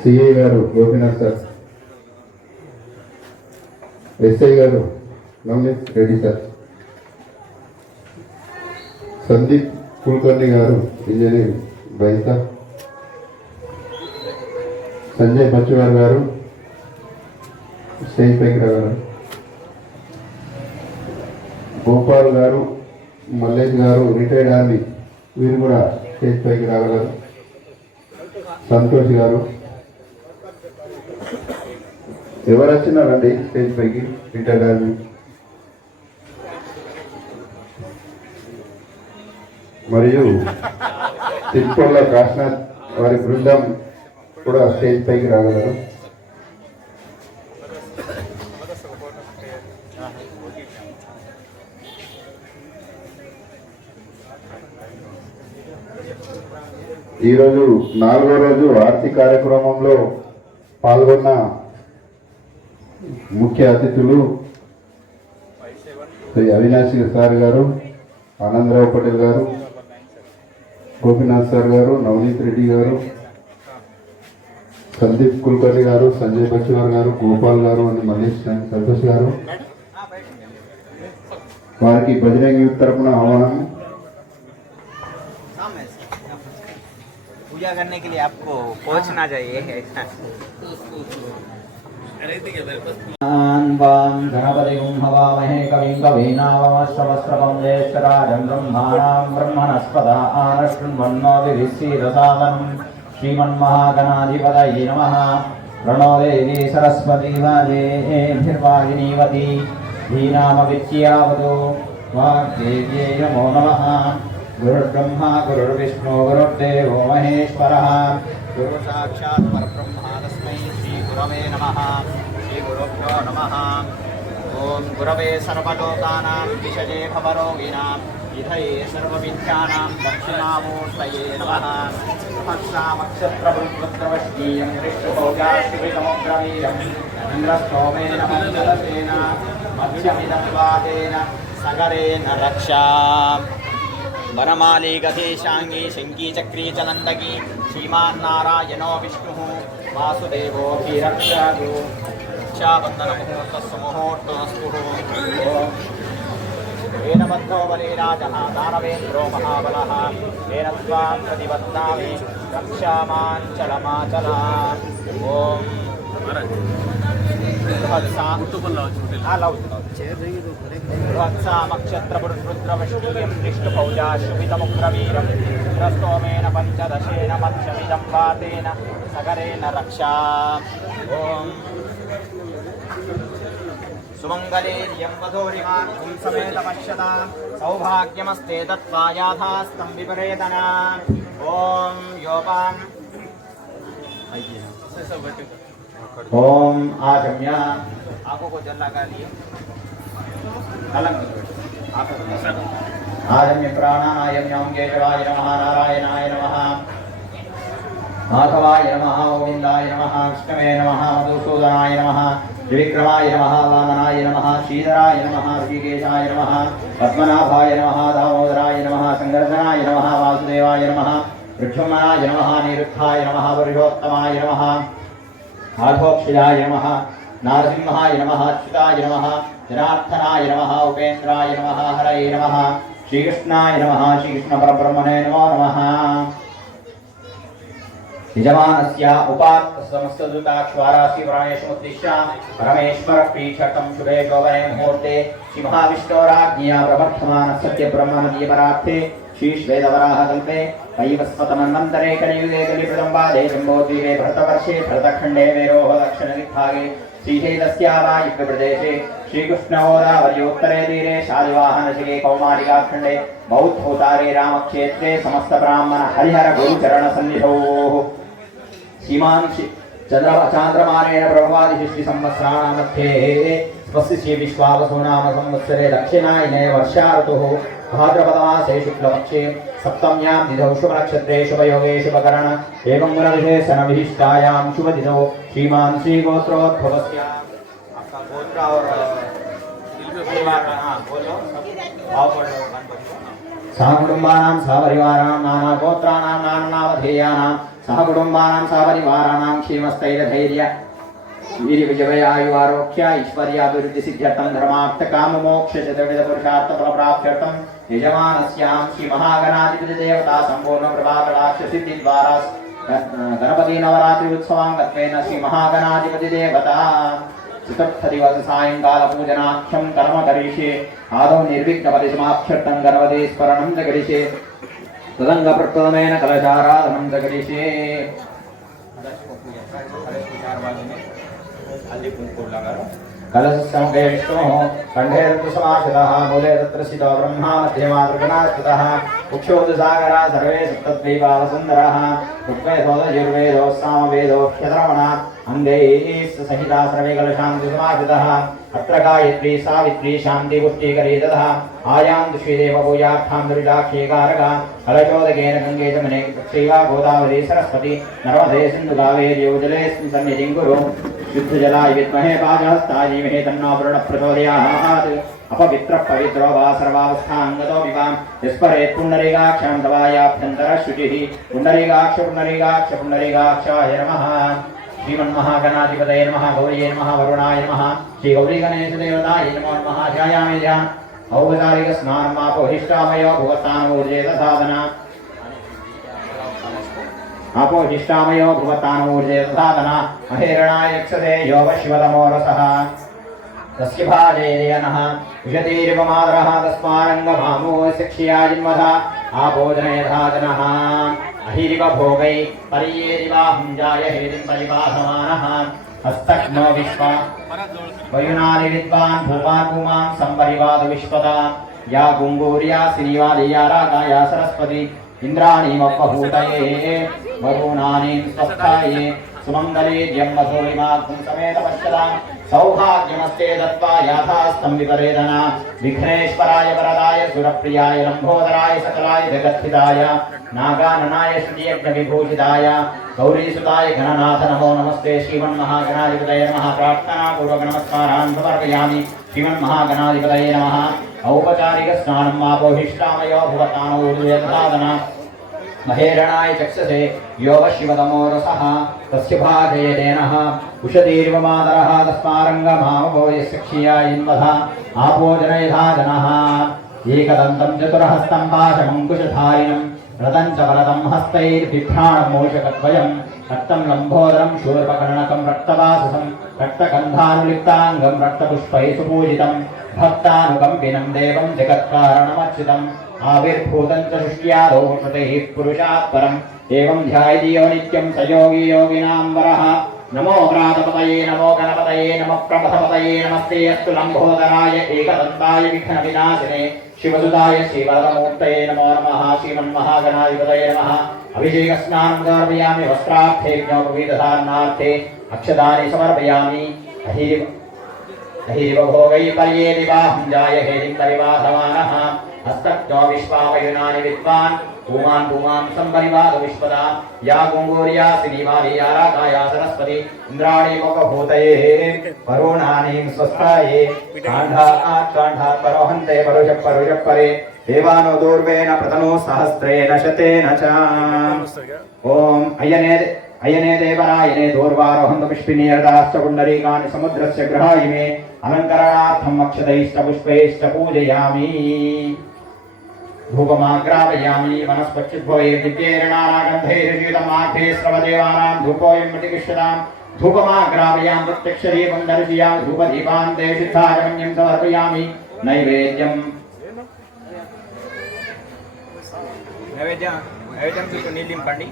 CI గారు Gopinath sir, SI గారు Navneet Reddy sir, Sandeep Kulkarni గారు ఇంజనీరింగ్ బయట, సంజయ్ బచ్చువార్ గారు స్టేజ్ పైకి రాగలరు, గోపాల్ గారు, మల్లేష్ గారు రిటైర్డ్ ఆర్మీ వీరు కూడా స్టేజ్ పైకి రాగలరు, సంతోష్ గారు ఎవరు వచ్చినారండి స్టేజ్ పైకి రిటైర్డ్ ఆర్మీ. మరియు తిరుపల్ల కాశనాథ్ వారి బృందం కూడా స్టేజ్ పైకి రాగలరు. ఈరోజు 4వ రోజు ఆర్తి కార్యక్రమంలో పాల్గొన్న ముఖ్య అతిథులు శ్రీ అవినాష్ సార్ గారు, ఆనందరావు పటేల్ గారు, గోపీనాథ్ సార్ గారు, నవనీత్ రెడ్డి గారు, సందీప్ కుల్కర్ణి గారు, సంజయ్ బచ్చువార్ గారు, గోపాల్ గారు అని మల్లేష్ సంతోష్ గారు. వారికి బజరంగ్ యూత్ తరపున ఆహ్వానం. पूजा करने के लिए आपको पहुंचना चाहिए है। गणपतिं हवामहे कविं कवीनावमश्रवस्त्रवं ज्येष्ठराजं ब्रह्माणां ब्रह्मणस्पद आनशृण्वन्नोतिभिस्सीदसादनं श्रीमन्महागणाधिपतये नमः। प्रणो देवी सरस्वती वाजेभिर्वाजिनीवती धीनामविच्यावतु वाग्देव्यै नमो नमः। गुरुर्ब्रह्मा गुरुर्विष्णु गुरुर्देवो महेश्वरः गुरु साक्षात् परब्रह्म तस्मै श्री गुरवे नमः। श्री गुरुभ्यो नमः। ओम गुरवे सर्वलोकानां विषये भवरोगिणां विधये सर्वविद्यानां दक्षिणामूर्तये नमः। सहस्रामक्षत्रवृत्रवश्नीयं कृष्णभोगाश्रितमोग्रवीरम् इन्द्रस्तोमेन मन्दलसेन मध्यमिदं वादेन सगरेण रक्षा। वनमाली गतेशांगी शंकी चक्री चनंदकी श्रीमान्नारायणो विष्णुः वासुदेवो रक्षादु रक्षाबंधन मुहूर्तस्य मुहूर्तमस्तु। येन बद्धो बलिराजः दानवेन्द्रो महाबलः येन त्वां प्रतिबध्नामि रक्षामाञ्चलमाचला। ओम बृहत्सामक्षत्रपुरुद्रवष्टीयं दृष्टफौजाशुभितमुग्रवीरं इन्द्रस्तोमेन पञ्चदशेन मध्यमिदं वातेन सगरेण रक्षा। ओम सुमङ्गलेर्यं वधूरिमां पुंसमेतपश्यता सौभाग्यमस्ते तत्त्वायाथास्तं विपरेतना। ओम योपान् ओम आगम्य आंखों को जल लगा लिए आगम्य प्राणानायम्य ओम केशवाय नमः, नारायणाय नमः, माधवाय नमः, गोविंदाय नमः, विष्णवे नमः, मधुसूदनाय नमः, त्रिविक्रमाय नमः, वामनाय नमः, श्रीधराय नमः, ऋषिकेशाय नमः, पद्मनाभाय नमः, दामोदराय नमः, संगर्धनाय नमः, वासुदेवाय नमः, वृक्षमाय नमः, निरुद्धाय नमः, पुरुषोत्तमाय नमः, आधोक्षिताय नमः, नारसिंहाय नमः, अच्युताय नमः, जनार्दनाय नमः, उपेन्द्राय नमः, हरये नमः, श्रीकृष्णाय नमः, श्रीकृष्ण परब्रह्मणे नमो नमः। यजमानस्य उपात्त समस्तदूताक्ष्वारासि परमेश्वरमुद्दिश्य परमेश्वर प्रीक्षतं शुभे शोभने मुहूर्ते श्रीमहाविष्णोराज्ञया प्रवर्तमान सत्यब्रह्मणदीपरार्थे श्रीश्वेतवराहकल्पे वैवस्वतमन्वन्तरे कलियुगे कलिप्रदम्बादे जम्बोद्वीपे भरतवर्षे भरतखण्डे वेरोह दक्षिणदिग्भागे श्रीशैलस्यावायुप्रदेशे श्रीकृष्णगोदावर्योत्तरे तीरे शालिवाहनशिगे कौमारिकाखण्डे बौद्धोतारे रामक्षेत्रे समस्तब्राह्मण हरिहर गुरुचरणसन्निधौ श्रीमान् चान्द्रमानेन प्रभवादिशिष्टि संवत्सराणामध्ये स्वस्य श्री विश्वावसु नाम संवत्सरे दक्षिणायने वर्षा ऋतुः भाद्रपदमासे शुक्लपक्षे सप्तम्यां तिथौ शुभनक्षत्रे शुभयोगे शुभकरण एवं गुणविशेषणविशिष्टायां शुभतिथौ श्रीमान् श्रीगोत्रोद्भवस्य आपका गोत्र और बोलो सहकुटुम्बानां सहपरिवाराणां नानागोत्राणां नानावधेयानां सह कुटुम्बानां सपरिवाराणां क्षेमस्थैर्यधैर्य वीर्यविजयायुवारोग्य ऐश्वर्याभिवृद्धिसिद्ध्यर्थं धर्मार्थकाममोक्ष चतुर्विध पुरुषार्थफलप्राप्त्यर्थं यजमानस्यां श्री महागणाधिपतिदेवता सम्पूर्णप्रभाकटाक्षसिद्धिद्वारा गणपति नवरात्रि उत्सवांगत्वेन श्री महागणाधिपतिदेवता चतुर्थदिवस सायंकाल पूजनाख्यं कर्म करिष्ये आदौ निर्विघ्नपरिसमाप्त्यर्थं गणपति स्मरणं च करिष्ये तदङ्गप्रप्रथमेन कलशाराधनं च करिष्ये कलशसमुखे विष्णुः कण्ठे ऋतुसमाश्रितः मूले तत्र स्थितो ब्रह्मा मध्ये मातृगणास्थितः कुक्षोदसागरः सर्वे सप्तद्वीपा वसुन्धरः ऋग्वेदो सामवेदो ह्यधर्मणः अङ्गैः सहिता सर्वे कलशान्ति समाश्रितः अत्र गायत्री सावित्री शान्ति पुष्टिकरी ततः आयां दुष्विदेव पूजार्थां दुर्जाक्षीकारः कलशोदकेन गङ्गे जमुने श्रीवा गोदावरी सरस्वती नर्मदे सिन्धु कावेरी जलेऽस्मिन् सन्निधिं कुरु शुद्धजलाय विद्महे पाजहस्ताय धीमहि तन्नो वरुणः प्रचोदयात् अपवित्रः पवित्रो वा सर्वावस्थाङ्गतो विवां यस्परेत् पुण्डरीकाक्षं तवायाभ्यन्तरः शुचिः पुण्डरीकाक्षाय नमः श्रीमन्महागणाधिपतये नमः गौर्ये नमः वरुणाय नमः श्रीगौरीगणेशदेवताय नमो नमः ध्यायामि ध्यान औपचारिकस्नानमापोहिष्टामयो भुवतानूर्जेत साधना आपोहिष्टामयो भुवतानूर्जेत साधना महेरणाय यक्षते यो वश्वतमो रसः तस्य भाजयनः विशतीर्वमादरः तस्मारङ्गमामो शिक्ष्या जिन्मथा आपोजनयथा जनः अहिरिवभोगै पर्येदिवाहं जाय हेदिं परिबाधमानः हस्तग्नो विश्वा वयुनानि विद्वान् भूमान् भूमां सम्परिवाद विश्वदा या गुङ्गूर्या सिनिवादिया रागाया सरस्वती इन्द्राणीमप्पभूतये वरुणानीं स्वस्थाये सुमङ्गले द्यम्मधूलिमाग्ं समेत पश्यतां सौभाग्यमस्ते दत्त्वा याथास्तं विपरेदना विघ्नेश्वराय वरदाय सुरप्रियाय लम्बोदराय सकलाय जगत्थिताय नागाननाय श्रीयज्ञविभूषिताय गौरीसुताय गणनाथ नमो नमस्ते श्रीमन्महागणाधिपतये नमः प्रार्थनापूर्वकनमस्कारान् समर्पयामि श्रीमन्महागणाधिपतये नमः औपचारिकस्नानम् आपोहिष्टामयो भुवतानूर्जेतसाधना महेरणाय चक्षसे यो शिवतमो रसः तस्य भाजयतेनः उषतीर्वमादरः तस्मारङ्गमामभो यस्य क्षीया इन्वधा आपोजनयथा जनः एकदन्तं चतुर्हस्तं पाशमङ्कुशधारिणं रतं च वरदं हस्तैर्बिभ्राणमूषकद्वयं रक्तं लम्बोदरं शूर्पकर्णकं रक्तवाससं रक्तगन्धानुलिप्ताङ्गं रक्तपुष्पैः सुपूजितं भक्तानुकम्पिनं देवं जगत्कारणमच्युतम् आविर्भूतं च सृष्ट्यादौ श्रुतेः पुरुषात् परम् एवं ध्यायति यो नित्यं स योगी योगिनां वरः नमो व्रातपतये नमो गणपतये नमः प्रमथपतये नमस्ते अस्तु लम्बोदराय एकदन्ताय विघ्नविनाशिने शिवसुताय श्रीवरदमूर्तये नमो नमः श्रीमन्महागणाधिपतये नमः अभिषेकस्नानं समर्पयामि वस्त्रार्थेभ्योपवीतधारणार्थे अक्षतानि समर्पयामि अहिरिवभोगै पर्येदिवाहं जाय हेदिं परिबाधमानः हस्तग्नो विश्वावयुनानि विद्वान् भूमान् भूमां सम्परिवाद विश्वदा या गुङ्गूर्या सिनिवादिया रागाया सरस्वती इन्द्राणीमपभूतये वरुणानीं स्वस्थाये काण्ठात् परोहन्ते परुषः परे देवानो दूर्वेण प्रतनो सहस्रेण शतेन च ॐ अयने देवरायने दूर्वारोहन्तु पुष्पिनीरदाश्च पुण्डरीकानि समुद्रस्य गृहायिमे अलङ्करणार्थम् अक्षतैश्च पुष्पैश्च पूजयामि धूपमाग्रापयामि वनस्पत्युद्भवैर्दिव्यैर्नानागन्धैर्युतमाघ्रे स्रवदेवानां धूपोऽयं प्रतिष्ठतां धूपमाग्रापयामि प्रत्यक्षदीपं दर्शयामि धूपदीपान्ते सिद्धाचमन्यं समर्पयामि नैवेद्यं निलिम्पंడి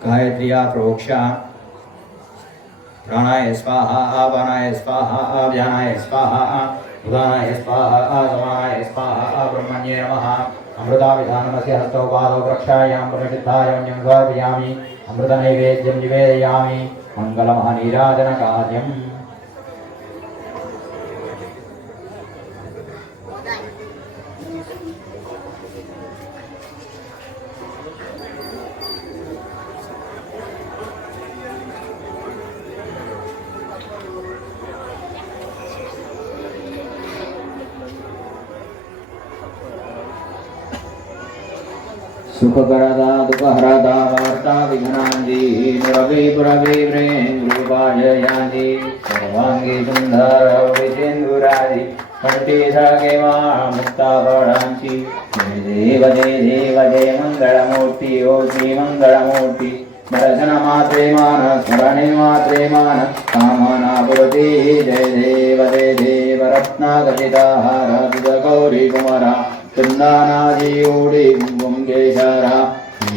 गायत्र्या प्रोक्षा प्राणाय स्वाहा आवानाय स्वाहा व्यानाय स्वाहा उदानाय स्वाहा समानाय स्वाहा ब्रह्मण्ये नमः अमृताभिधानमस्य हस्तौ पादौ प्रक्षायां प्रसिद्धायं समर्पयामि अमृतनैवेद्यं निवेदयामि मङ्गलमहानीराजनकार्यम् सुखकरदा दुःखहरदा वार्ता विघ्नान्ति नुरवि पुरवि व्रेन्द्रुपाययान्ति सर्वाङ्गी सुन्दरविजेन्दुरादि कण्ठेशकेमा मुक्तापडांसि जय देव जय मङ्गलमूर्ति ओ श्री मङ्गलमूर्ति दर्शन मात्रे मान स्मरणे मात्रे मान कामना भवति जय देव रत्नागचिताहार गौरी कुमारा चंदनादियोडी कुंभेश्वरा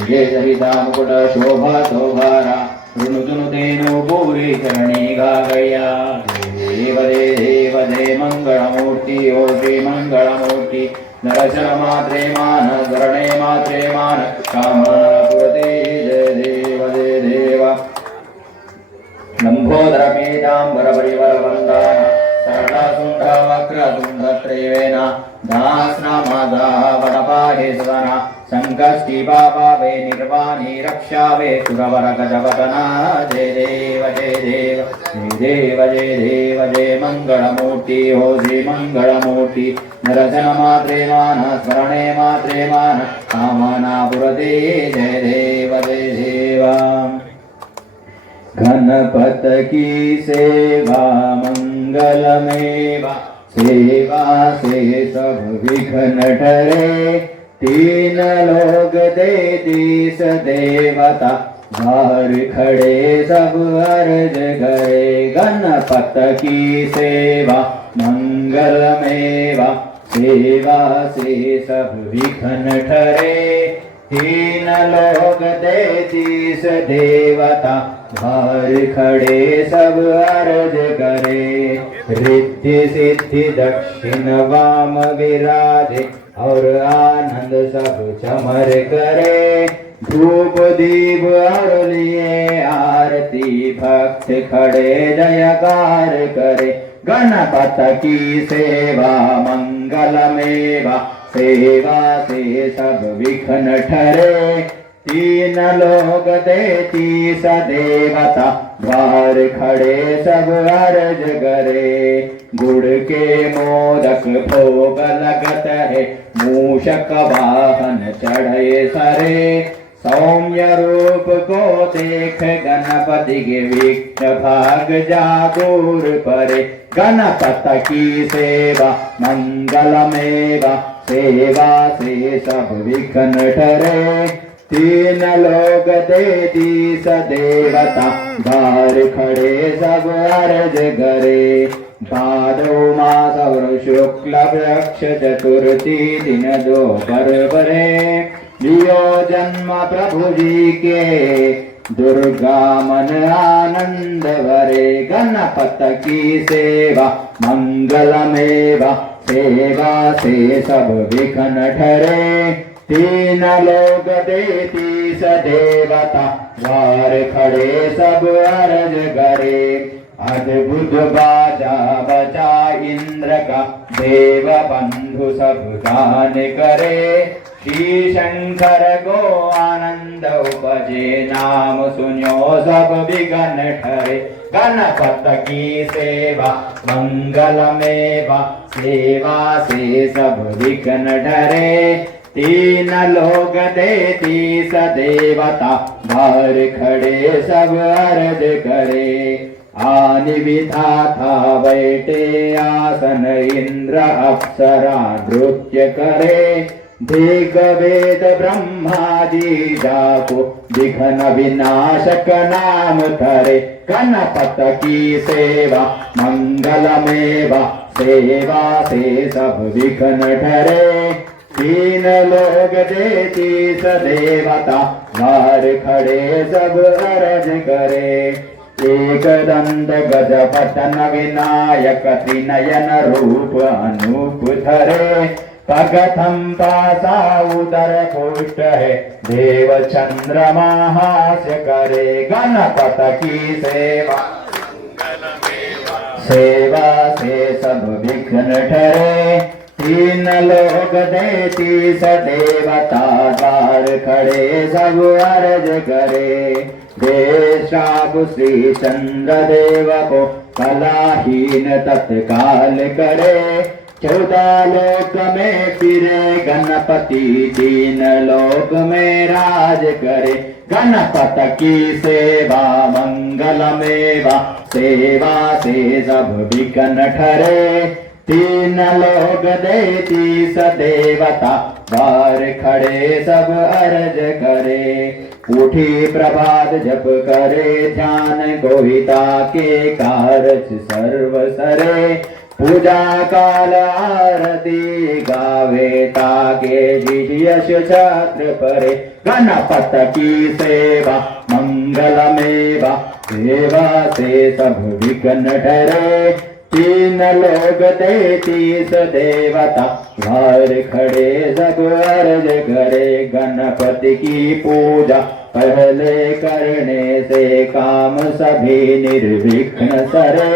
केशहिता मुकुट शोभा शोभारा ऋणुतुनुतेनु भूरि चरणी गागया देव जय मंगलमूर्ति ओ श्री मंगलमूर्ति दर्शन मात्रे मान स्मरणे मात्रे मान कामना भवति जय देव लंबोदर पीतांबर परिवर वंदना सरलसुंड वक्रतुंड त्रिवेण दास्नामदा वरपाहे सदना संकष्टि बाबा वे निर्वाणी रक्षा वे सुरवर गजवदना जय देव जय मंगलमूर्ति हो श्री मंगलमूर्ति दर्शन मात्रे मान स्मरणे मात्रे मान कामना पुरते जय देव गणपत की सेवा मंगलमेवा सेवा से सब विघ्न टरे तीन लोग दे दीस देवता बाहर खड़े सब अर्ज करे गणपत की सेवा मंगलमेवा सेवा से सब विघ्न ठरे तीन लोग देतीस देवता बाहर खड़े सब अर्ज करे रिद्धि सिद्धि दक्षिण वाम विराजे और आनंद सब चमर करे धूप दीप और लिए आरती भक्त खड़े जयकार करे गणपत की सेवा मंगलमेवा सेवा से सब विघ्न ठरे तीन लोग देतीस देवता द्वार खड़े सब अर्ज करे गुड़ के मोदक भोग लगत है मूषक वाहन चढ़े सरे सौम्य रूप को देख गणपति के विघ्न भाग जागूर परे गणपत की सेवा मंगलमेवा सेवा से सब विघ्न ठरे तीन लोग देतीस देवता बाहर खड़े सब अर्ज करे भादो मास और शुक्ल पक्ष चतुर्थी दिन दोपहर परे लियो जन्म प्रभु जी के दुर्गा मन आनंद भरे गणपत की सेवा मंगलमेवा सेवा से सब विघ्न ठरे तीन लोग देतीस देवता द्वार खड़े सब अर्ज करे अद्भुत बाजा बजा इंद्र का देव बंधु सब गान करे श्री शंकर को आनंद उपजे नाम सुनियो सब विघ्न ठरे गणपत की सेवा मंगलमेवा सेवा से सब विघ्न ठरे तीन लोग देतीस देवता बाहर खड़े सब अर्ज करे आदि विधाता बैठे आसन इंद्र अप्सरा नृत्य करे दिग वेद ब्रह्मादि जाको विघ्न विनाशक नाम धरे गणपत की सेवा मंगलमेवा सेवा से सब विघ्न ठरे तीन लोग देतीस देवता बाहर खड़े सब अर्ज करे एक दंत गजपतन विनायक त्रिनयन रूप अनूप धरे पगथम पासा उदर पुष्ट है देव चंद्रमा हास्य करे गणपत की सेवा सेवा से सब विघ्न ठरे तीन लोग देतीस देवता द्वार खड़े सब अर्ज करे देशाब श्री चंद्र देव को कलाहीन तत्काल करे 14 लोक में फिरे गणपति, 3 लोक में राज करे। गणपत की सेवा मंगलमेवा, सेवा से सब विघ्न ठरे। 3 लोक देती सदेवता, द्वार खड़े सब अर्ज करे। उठी प्रभात जप करे, ध्यान गोहिता के कारज सर्व सरे। पूजा काल आरती गावे, ताके यश छत्र परे। गणपत की सेवा मंगलमेवा, सेवा से सब विघ्न ठरे। 3 लोक देती सदेवता, द्वार खड़े सब अर्ज करे। गणपति की पूजा पहले करने से काम सभी निर्विघ्न सरे।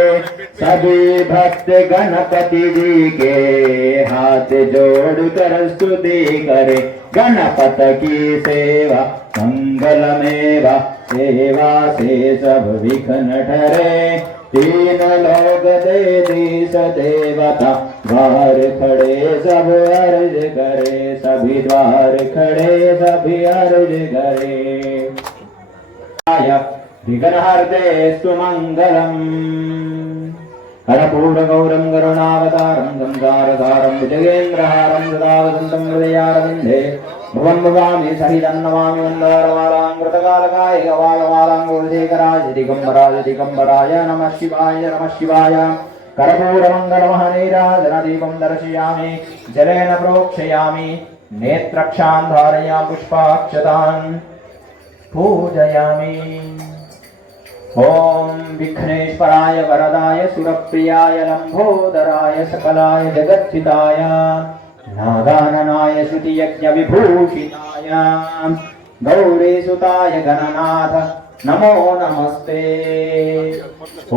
सभी भक्त गणपति जी के हाथ जोड़ कर स्तुति करे। गणपत की सेवा मंगलमेवा, सेवा से सब विघ्न ठरे। 3 लोक देती सदेवता, द्वार खड़े सब अर्ज करे। सभी द्वार खड़े सभी अर्ज करे। विघ्नहर्ते मंगलम्। कर्पूरगौरं करुणावतारं संसारसारं भुजगेन्द्रहारं सदा वसन्तं हृदयारविन्दे। भुवं भवामि सहितं नमामि मन्दारमालां कृतकालकाय कपालमालां गुरुशेखराय दिगम्बराय दिगम्बराय नमः शिवाय। कर्पूरमङ्गलमहनीराजनदीपं दर्शयामि, जलेन प्रोक्षयामि, नेत्रक्षान् धारयामि, पुष्पाक्षतान् पूजयामि। ॐ विघ्नेश्वराय वरदाय सुरप्रियाय लम्बोदराय सकलाय जगद्धिताय नागाननाय श्रुतियज्ञविभूषिताय गौरीसुताय गणनाथ नमो नमस्ते। ॐ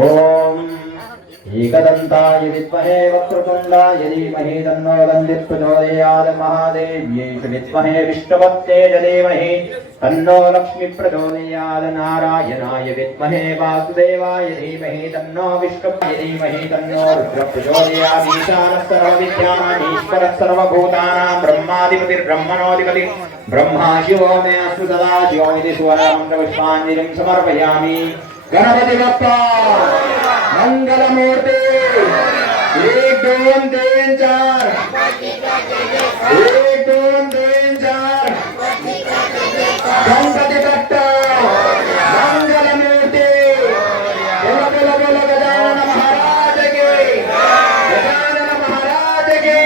एकदन्ताय विद्महे वक्रतुण्डाय धीमहि तन्नो दन्तिः प्रचोदयात्। महादेव्यै विद्महे विष्णुपत्न्यै धीमहि तन्नो लक्ष्मीः प्रचोदयात्। नारायणाय विद्महे वासुदेवाय धीमहि तन्नो विष्णुः धीमहि तन्नो रुद्रः प्रचोदयात्। ईशानः सर्वविद्यानां ईश्वरः सर्वभूतानां ब्रह्माधिपतिर्ब्रह्मणोऽधिपतिः ब्रह्मा शिवो मे अस्तु सदा शिवमिति सुवर्णमन्त्रपुष्पाञ्जलिं समर्पयामि। गणपति बप्पा मंगलमूर्ति। 1 2 3 4 1 2 3 4 गणपति बप्पा मंगलमूर्ति। बोलो बोलो बोलो गजानन महाराज के, गजानन महाराज के।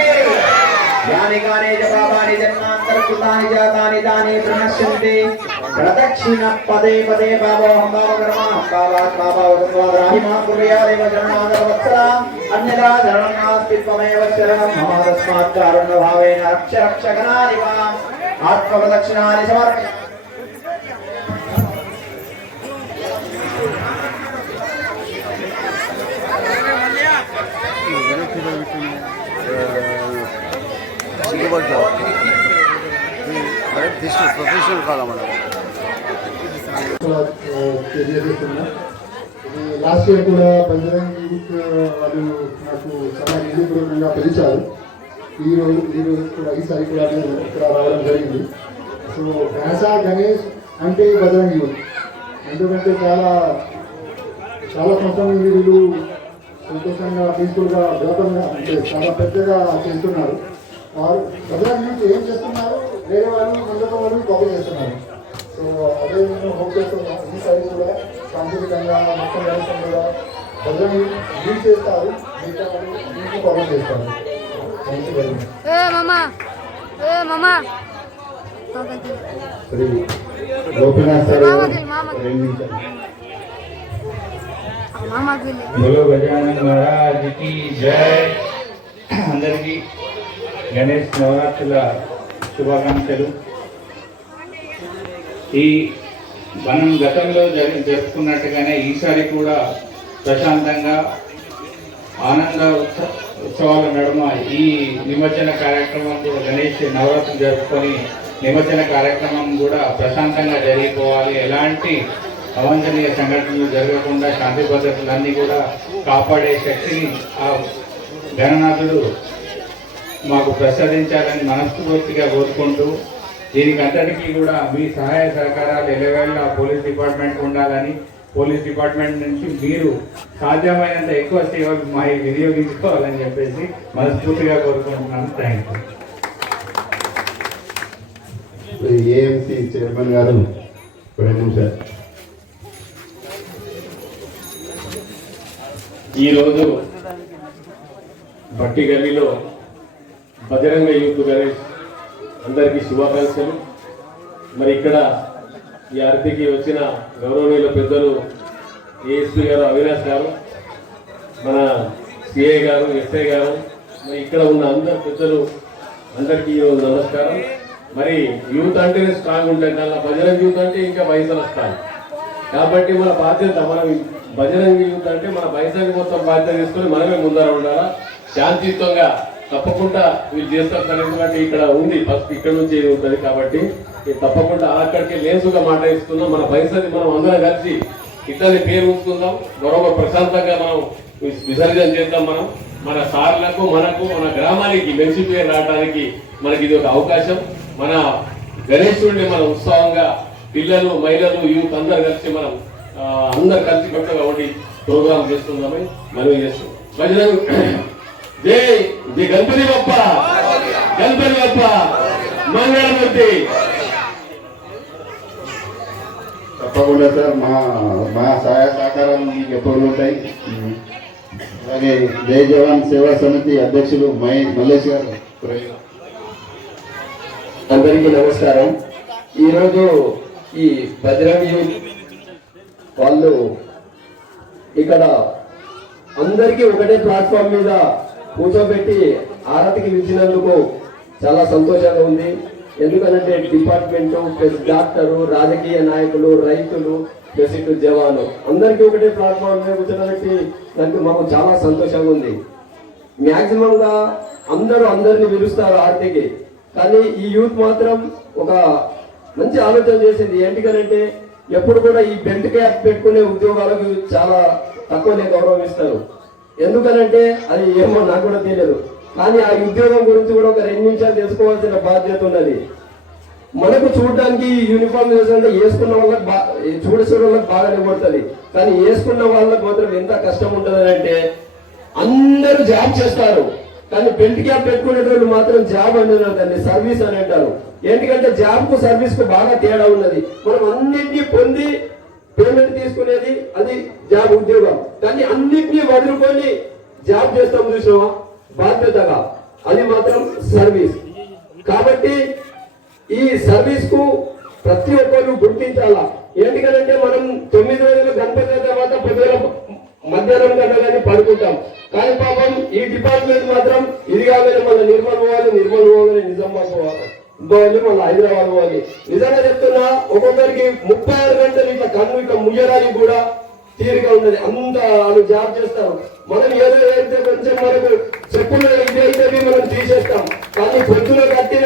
यानि कानि च पापानि जन्मान्तरकृतानि जातानि तानि प्रणश्यन्ति। प्रदक्षिण पदे पदे पावोहं पावकर्माहं पावात् पावसंवादराहिमां कुर्यादेव शरणागतवत्सला। अन्यथा शरणं नास्ति त्वमेव शरणं मम। तस्मात् कारुण्यभावेन रक्ष रक्ष गणाधिपाम्। आत्मप्रदक्षिणानि समर्पयामि। ప్రొఫెషనల్ కాలం తెలియజేస్తున్నా. లాస్ట్ ఇయర్ కూడా బజరంగ్ యూత్ వాళ్ళు నాకు చాలా నిధిపూర్వకంగా పిలిచారు. ఈరోజు కూడా ఈసారి కూడా నేను ఇక్కడ రావడం జరిగింది. సో వ్యాస గణేష్ అంటే బజరంగ్ యూత్, ఎందుకంటే చాలా సంవత్సరం నుండి వీళ్ళు సంతోషంగా పీస్ఫుల్గా వ్యాపారంగా అంటే చాలా పెద్దగా చేస్తున్నారు. వారు బజరంగ్ యూత్ ఏం చేస్తున్నారు, వేరే వాళ్ళు ముందుకు వాళ్ళు కాపీ చేస్తున్నారు. సో అదే నేను హోప్ చేస్తున్నాను ఈసారి కూడా సాంకేతికంగా మొత్తం వ్యవస్థ కూడా బజరంగ్ యూత్ చేస్తారు, మిగతా వాళ్ళు దీనికి కాపీ చేస్తారు. గోపీనాథ్ సార్ बोलो गजानन महाराज की जय। అందరికీ గణేష్ నవరాత్రుల శుభాకాంక్షలు. ఈ మనం గతంలో జరుపుకున్నట్టుగానే ఈసారి కూడా ప్రశాంతంగా ఆనంద ఉత్సవాల నడుమ ఈ నిమజ్జన కార్యక్రమం కూడా గణేష్ నవరాత్రులు జరుపుకొని నిమజ్జన కార్యక్రమం కూడా ప్రశాంతంగా జరిగిపోవాలి. ఎలాంటి అవాంఛనీయ సంఘటనలు జరగకుండా శాంతి భద్రతలన్నీ కూడా కాపాడే శక్తిని ఆ గణనాథుడు మాకు ప్రసాదించాలని మనస్ఫూర్తిగా కోరుకుంటూ దీనికి అంతటికీ కూడా మీ సహాయ సహకారాలు ఎలవేళ పోలీస్ డిపార్ట్మెంట్ ఉండాలని, పోలీస్ డిపార్ట్మెంట్ నుంచి మీరు సాధ్యమైనంత ఎక్కువ సేవలు మా వినియోగించుకోవాలని చెప్పేసి మనస్ఫూర్తిగా కోరుకుంటున్నాను. Thank you. ఏఎంసీ చైర్మన్ గారు 2 నిమిషాలు. ఈరోజు బట్టి గల్లీలో బజరంగ యూత్ గణేష్ అందరికీ శుభాకాంక్షలు. మరి ఇక్కడ ఈ అతిథికి వచ్చిన గౌరవనీయుల పెద్దలు ఏఎస్పీ గారు అవినాష్ గారు, మన సిఐ గారు, ఎస్ఐ గారు, మరి ఇక్కడ ఉన్న అందరు పెద్దలు అందరికీ ఈరోజు నమస్కారం. మరి యూత్ అంటేనే స్ట్రాంగ్ ఉంటుంది, అలా బజరంగ యూత్ అంటే ఇంకా వయసులు వస్తాయి. కాబట్టి మన బాధ్యత, మనం బజరంగ యూత్ అంటే మన వయసుకి మొత్తం బాధ్యత తీసుకొని మనమే ముందర ఉండాలా. శాంతియుతంగా తప్పకుండా వీళ్ళు చేస్తారు సార్, ఎందుకంటే ఇక్కడ ఉంది ఫస్ట్ ఇక్కడ నుంచి ఉంటుంది కాబట్టి తప్పకుండా అక్కడికి లేసుగా మాట ఇస్తున్నాం. మన వయసుని మనం అందరం కలిసి ఇట్లనే పేరు ఉంచుకుందాం, గౌరవ ప్రశాంతంగా మనం విసర్జన చేద్దాం. మనం మన సార్లకు, మనకు, మన గ్రామానికి మంచి పేరు రావడానికి మనకి ఇది ఒక అవకాశం. మన గణేశుడిని మన ఉత్సాహంగా పిల్లలు, మహిళలు, యూత్ అందరు కలిసి మనం అందరు కలిసి కట్టుగా ఒకటి ప్రోగ్రామ్ చేస్తుందామని మనం చేస్తాం. బజరంగ జై జై గణపతి బప్ప, గణపతి బప్ప, మంగళమూర్తి. తప్పకుండా సార్, మా సహాయ సహకారాలు మీకు ఎప్పుడు ఉంటాయి. అలాగే జై జవాన్ సేవా సమితి అధ్యక్షులు మల్లేష్ గారు. అందరికీ నమస్కారం. ఈరోజు ఈ బజరంగ యూత్ వాళ్ళు ఇక్కడ అందరికీ ఒకటే ప్లాట్ఫామ్ మీద కూర్చోబెట్టి ఆరతికి పిలిచినందుకు చాలా సంతోషంగా ఉంది. ఎందుకంటే డిపార్ట్మెంటు ప్లస్ డాక్టరు, రాజకీయ నాయకులు, రైతులు ప్లస్ ఇటు జవాను అందరికీ ఒకటే ప్లాట్ఫామ్ మీద కూర్చోబెట్టి దానికి మాకు చాలా సంతోషంగా ఉంది. మ్యాక్సిమం గా అందరిని పిలుస్తారు ఆరతికి, కానీ ఈ యూత్ మాత్రం ఒక మంచి ఆలోచన చేసింది. ఏంటికనంటే ఎప్పుడు కూడా ఈ బెల్ట్ క్యాప్ పెట్టుకునే ఉద్యోగాలకు చాలా తక్కువనే గౌరవం ఇస్తారు. ఎందుకనంటే అది ఏమో నాకు కూడా తెలియదు, కానీ ఆ ఉద్యోగం గురించి కూడా ఒక 2 నిమిషాలు తెలుసుకోవాల్సిన బాధ్యత ఉన్నది. మనకు చూడడానికి యూనిఫామ్ వేసుకుంటే వేసుకున్న వాళ్ళకి చూడేసే వాళ్ళకి బాగానే పడుతుంది, కానీ వేసుకున్న వాళ్ళకి మాత్రం ఎంత కష్టం ఉంటుంది అంటే అందరూ జాబ్ చేస్తారు, కానీ బెల్ట్ క్యాప్ పెట్టుకునేటోళ్ళు మాత్రం జాబ్ అంటున్నారు, దాన్ని సర్వీస్ అని అంటారు. ఎందుకంటే జాబ్ కు సర్వీస్ కు బాగా తేడా ఉన్నది. మనం అన్నింటినీ పొంది పేమెంట్ తీసుకునేది అది జాబ్ ఉద్యోగం, కానీ అన్నింటినీ వదులుకొని జాబ్ చేస్తాం చూసినావా బాధ్యతగా, అది మాత్రం సర్వీస్. కాబట్టి ఈ సర్వీస్ కు ప్రతి ఒక్కరు గుర్తించాలా. ఎందుకంటే మనం 9 రోజులు గణపతి తర్వాత పొద్దున మధ్యాహ్నం కన్నా కానీ పడుకుంటాం, కానీ పాపం ఈ డిపార్ట్మెంట్ మాత్రం ఇది కాగానే మళ్ళీ నిర్మల్ పోవాలి, నిజామాబాద్ పోవాలి, మళ్ళీ హైదరాబాద్ పోవాలి. నిజంగా చెప్తున్నా, ఒక్కొక్కరికి 36 గంటలు ఇట్లా కన్ను ఇట్లా ముయ్యడానికి కూడా తీరిక ఉన్నది. అంత వాళ్ళు జాబ్ చేస్తారు. మనం ఏదో అయితే కొంచెం మనకు చెప్పులు ఇది అయితే మనం తీసేస్తాం, కానీ పొద్దున కట్టిన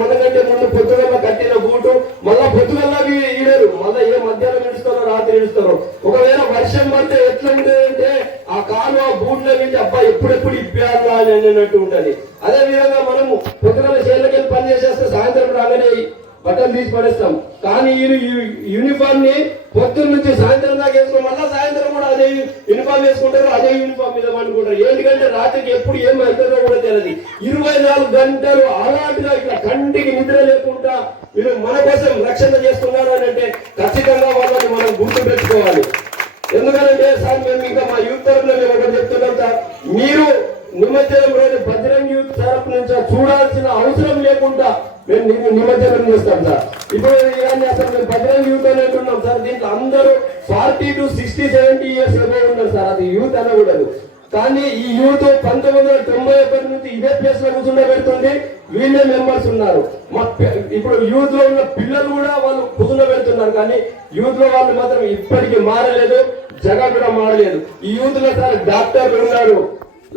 మనకంటే ముందు పొద్దుగల్లా కట్టిన బూటు మళ్ళా పొద్దుగల్లా ఈడరు, మళ్ళీ ఏ మధ్యాహ్నం నిలుస్తారో రాత్రి నిలుస్తారో. ఒకవేళ వర్షం పడితే ఎట్లుంటుందంటే ఆ కాలు ఆ బూట్ల నుంచి అబ్బా ఎప్పుడెప్పుడు ఇప్పాలా అని అన్నట్టు ఉంటది. అదే విధంగా మనము పొద్దుగల చేళ్ళకి పని చేసేస్తే సాయంత్రం రాగానే బట్టలు తీసి పడేస్తాం, కానీ యూనిఫామ్ ని పొద్దున్న నుంచి సాయంత్రం దాకా వేసుకుని మళ్ళా సాయంత్రం కూడా అదే యూనిఫామ్ వేసుకుంటారు, అదే యూనిఫామ్ మీద పండుకుంటారు. ఎందుకంటే రాత్రికి ఎప్పుడు ఏం అవుతుందో కూడా తెలియదు. 24 గంటలు అలాంటిగా ఇట్లా కంటికి నిద్ర లేకుండా వీళ్ళు మన కోసం రక్షణ చేస్తున్నారు అని అంటే ఖచ్చితంగా వాళ్ళని మనం గుర్తు పెట్టుకోవాలి. ఎందుకంటే సార్ మేము ఇంకా మా యూత్ తరఫున మేము ఒకటి చెప్తున్నాం సార్, మీరు నిమజ్జనం రోజు బజరంగ యూత్ తరఫు నుంచి చూడాల్సిన అవసరం లేకుండా మేము నిమజ్జనం చేస్తాం సార్. ఇప్పుడు అసలు మేము బజరంగ యూత్ అని అంటున్నాం సార్, దీంట్లో అందరూ 40 to 60, 70 ఇయర్స్ ఉన్నారు సార్, అది యూత్ అనకూడదు. కానీ ఈ యూత్ 1991 నుంచి ఇదే ప్లేస్ లో కూర్చుండబెడుతుంది, వీళ్ళే మెంబర్స్ ఉన్నారు. ఇప్పుడు యూత్ లో ఉన్న పిల్లలు కూడా వాళ్ళు కూర్చుండబెడుతున్నారు, కానీ యూత్ లో వాళ్ళు మాత్రం ఇప్పటికీ మారలేదు, జగన్ కూడా మారలేదు. ఈ యూత్ లో సార్ డాక్టర్లు ఉన్నారు,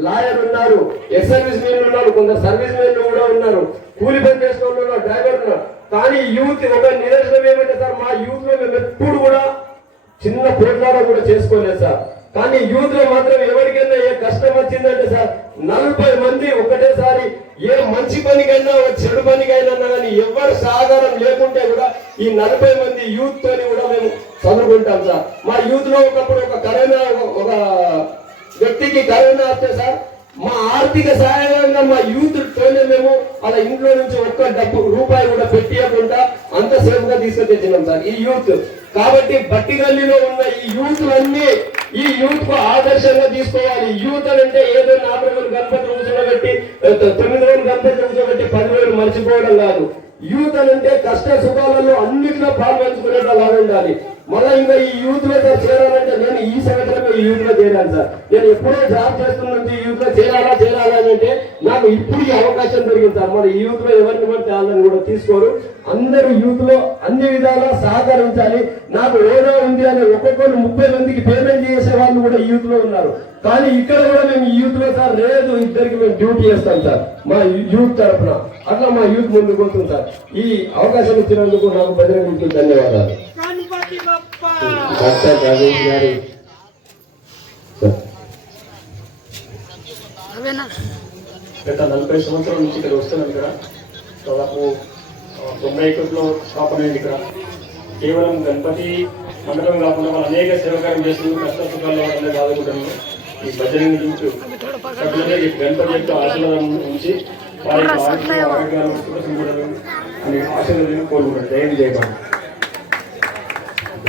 లాయర్ ఉన్నారు, ఎక్స్ సర్వీస్ మెన్ ఉన్నారు, కొందరు సర్వీస్ మెన్లు కూడా ఉన్నారు, కూలి పని చేసిన వాళ్ళు ఉన్నారు, డ్రైవర్ ఉన్నారు. కానీ యూత్ ఒక నిదర్శనం ఏమంటే సార్, మా యూత్ లో మేము ఎప్పుడు కూడా చిన్న పోట్లాడ కూడా చేసుకోలేదు సార్. కానీ యూత్ లో మాత్రం ఎవరికైనా ఏ కష్టం వచ్చిందంటే సార్ 40 మంది ఒకటేసారి ఏ మంచి పనికైనా చెడు పనికైనా కానీ ఎవరు సహకారం లేకుంటే కూడా ఈ 40 మంది యూత్ తోని కూడా మేము చదువుకుంటాం సార్. మా యూత్ లో ఒకప్పుడు ఒక వ్యక్తికి కరోనా వస్తే సార్ మా ఆర్థిక సహాయంగా మా యూత్ తోనే మేము అలా ఇంట్లో నుంచి ఒక్క రూపాయి కూడా పెట్టియకుండా అంత సేఫ్ గా తీసుకొచ్చినాం సార్ ఈ యూత్. కాబట్టి బట్టి గల్లీలో ఉన్న ఈ యూత్ అన్ని ఈ యూత్ కు ఆదర్శంగా తీసుకోవాలి. యూత్ అంటే ఏదో 4 రోజులు గణపతి కూర్చోబెట్టి 9 రోజులు గణపతి కూర్చోబెట్టి 10 రోజులు మర్చిపోవడం కాదు. యూత్ అంటే కష్ట సుఖాలలో అన్నింటిలో పాల్పంచుకునేలా ఉండాలి. మళ్ళీ ఇంకా ఈ యూత్ లో చేరాలంటే నేను ఈ సంవత్సరం ఈ యూత్ లో చేరాను సార్. నేను ఎప్పుడో జాబ్ చేస్తున్నది ఈ యూత్ లో చేరాలా అంటే నాకు ఇప్పుడు ఈ అవకాశం దొరికింది సార్. మరి ఈ యూత్ లో ఎవరిని పడితే వాళ్ళని కూడా తీసుకోరు. అందరూ యూత్ లో అన్ని విధాలా సహకరించాలి. నాకు హోదా ఉంది అని ఒక్కొక్కరు 30 మందికి పేమెంట్ చేసే వాళ్ళు కూడా ఈ యూత్ లో ఉన్నారు. కానీ ఇక్కడ కూడా మేము ఈ యూత్ లో సార్ లేదు 2 మేము డ్యూటీ చేస్తాం సార్ మా యూత్ తరఫున. అట్లా మా యూత్ ముందుకు పోతుంది సార్. ఈ అవకాశం ఇచ్చినందుకు నాకు బజరంగ ధన్యవాదాలు. డాక్టర్ రాజేష్ గారి గత 40 సంవత్సరాల నుంచి ఇక్కడ వస్తున్నాను. ఇక్కడ దాదాపు 91లో స్థాపన అయింది. ఇక్కడ కేవలం గణపతి మండపం కాకుండా వాళ్ళు అనేక సేవకార్యం చేస్తున్నారు. కష్ట సుఖాల్లో వాళ్ళనే బాధపడుతున్నారు. ఈ బజరంగ యూత్ ఈ గణపతి యొక్క ఆశీర్వాదం ఉంచి వారి ఆరోగ్యాలు అని ఆశీర్వాదం కోరుకుంటారు. జయపాలి.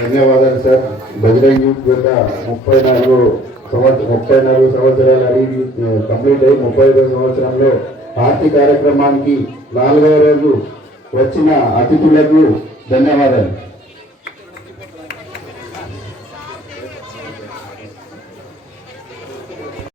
ధన్యవాదాలు సార్. బజరంగ్ యూత్ యొక్క 34 సంవత్సరాల కంప్లీట్ అయ్యి 35వ సంవత్సరంలో పార్టీ కార్యక్రమానికి 4వ రోజు వచ్చిన అతిథులకు ధన్యవాదాలు.